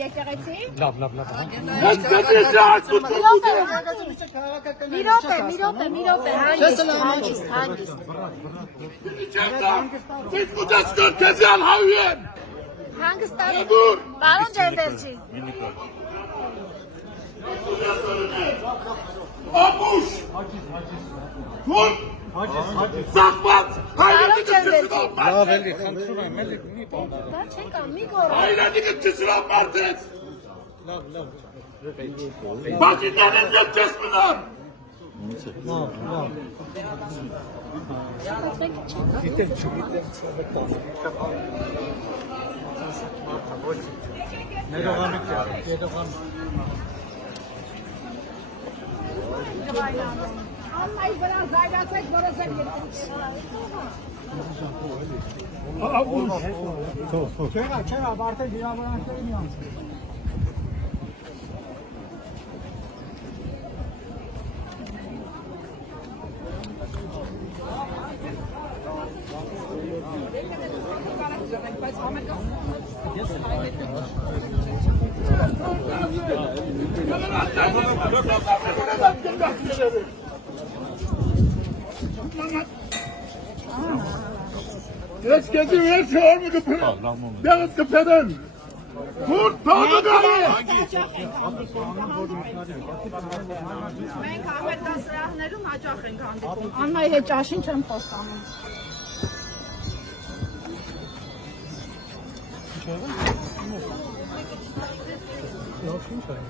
եկեղեցի։ Լավ։ Մի րոպե, հանգիստ։ Biz bu deskör tezgahın haviyen. Հանգստանալու։ Dur. Պարոն Ջերդելջի։ Abuş. Tun. Zakmat. Hayranı gıttısın olmaz. Լավ էլի, խնդրում եմ, էլի մի բան։ Դա չեք ան, մի գոռա։ Hayranı gıttısın olmaz. Լավ։ Bakınların gıttısınlar. Գիտեմ։ Աննայի վրա զայրացեք, որոցեք Abuş. Չեղա, բարդե վիրավորանքների միանց։ Jetzt geht die Welt für Orme geprägt. Wer ist geprägt? Gut, Portugal! Մենք ամեն դասարաններում հաճախ ենք հանդիպում։ Աննայի հետ ճաշին չեմ խոստանում։ Ինչ եղավ։